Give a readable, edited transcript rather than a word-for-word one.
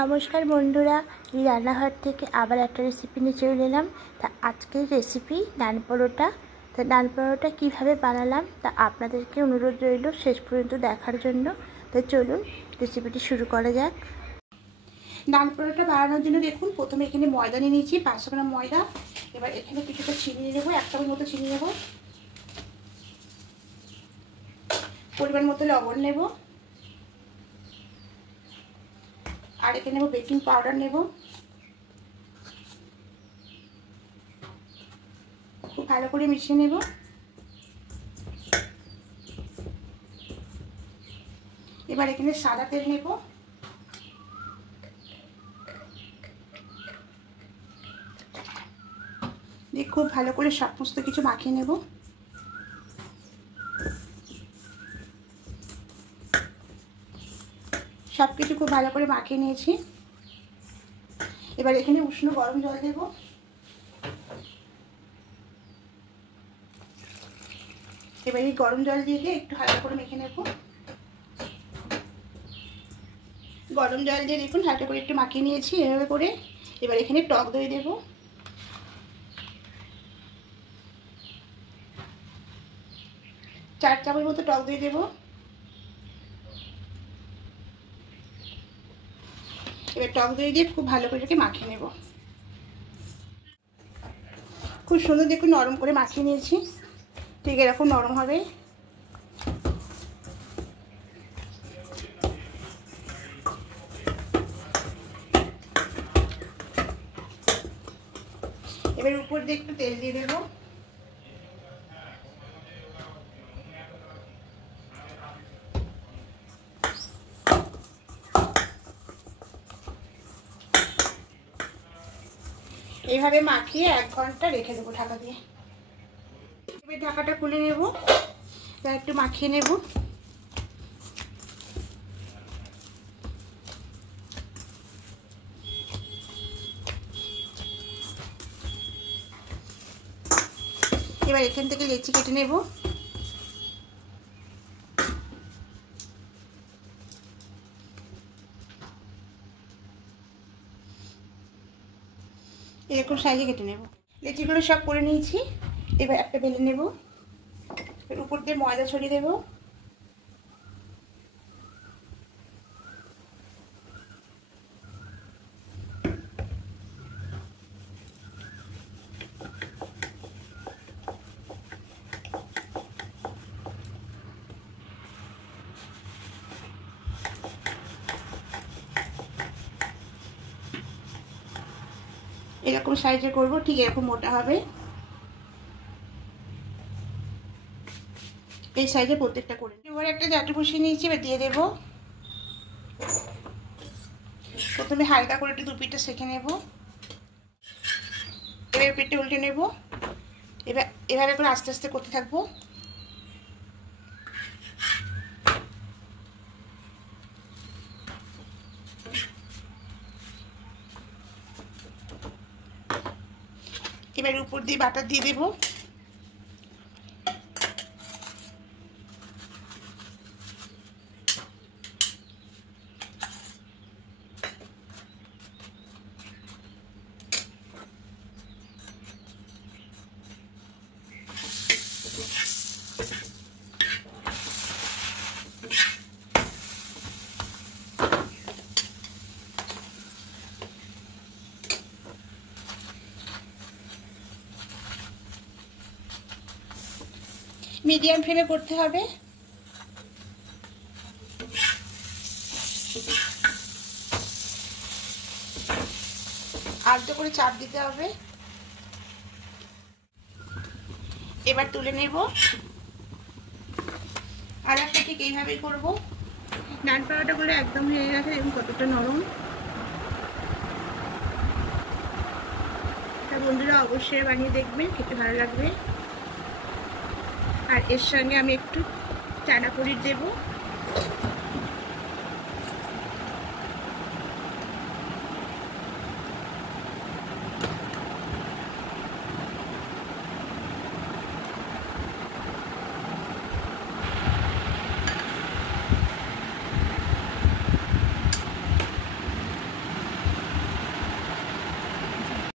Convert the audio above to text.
নমস্কার বন্ধুরা, এই রান্নাঘর থেকে আবার একটা রেসিপি নিয়ে চলে এলাম। তা আজকের রেসিপি নান পরোটা। তা নান পরোটা কীভাবে বানালাম তা আপনাদেরকে অনুরোধ রইল শেষ পর্যন্ত দেখার জন্য। তো চলুন রেসিপিটি শুরু করা যাক। নান পরোটা বানানোর জন্য দেখুন, প্রথমে এখানে ময়দা নিয়ে নিয়েছি 500 গ্রাম ময়দা। এবার এখানে কিছুটা চিনি নেবো, 1 চামচ মতো চিনি নেব, পরিমাণ মতো লবণ নেব, আর এখানে নেব বেকিং পাউডার নেব। খুব ভালো করে মিশিয়ে নেব। এবার এখানে সাদা তেল নেব, দিয়ে খুব ভালো করে সমস্ত কিছু মাখিয়ে নেব। সব কিছু খুব ভালো করে মাখিয়ে নিয়েছি। এবার এখানে উষ্ণ গরম জল দেব। এবার এই গরম জল দিয়ে একটু হালকা করে মেখে নেব। গরম জল দিয়ে দেখুন হালকা করে একটু মাখিয়ে নিয়েছি এভাবে করে। এবার এখানে টক দই দেব, চার চামচ মতো টক দই দেব। এবার টক দই দিয়ে খুব ভালো করে মাখিয়ে নেব। খুব সুন্দর দেখুন নরম করে মাখিয়ে নিয়েছি, ঠিক এরকম নরম হবে। এবার উপর দিয়ে একটু তেল দিয়ে দেবো। এইভাবে মাখিয়ে 1 ঘন্টা রেখে দেবো ঢাকা দিয়ে। এবার ঢাকাটা খুলে নেব, তার একটু মাখিয়ে নেব। এবার এখান থেকে লেচি কেটে নেব। এরকম সাইজে কেটে নেব। লেচিগুলো সব করে নিয়েছি। এবার একটা বেলে নেব, এর উপর দিয়ে ময়দা ছড়িয়ে দেব। এরকম সাইজে করব, ঠিক এরকম মোটা হবে। এই সাইজে প্রত্যেকটা করে এবার একটা জাটি বসিয়ে নিয়েছি, এবার দিয়ে দেব। প্রথমে হালকা করে একটু 2 পিঠটা সেঁকে নেব। এবার পিঠটা উল্টে নেব। এবার এভাবে করে আস্তে আস্তে করতে থাকবো। এবার উপর দিয়ে বাটার দিয়ে দেব। মিডিয়াম ফ্লেমে করতে হবে। আলতো করে চাপ দিতে হবে। এবার তুলে নেব। আর একটা ঠিক এইভাবেই করব। নান পরোটাগুলো একদম হয়ে গেছে এবং কতটা নরম। তা বন্ধুরা অবশ্যই বানিয়ে দেখবেন, খেতে ভালো লাগবে। আর এর সঙ্গে আমি একটু চানা পনির দেবো।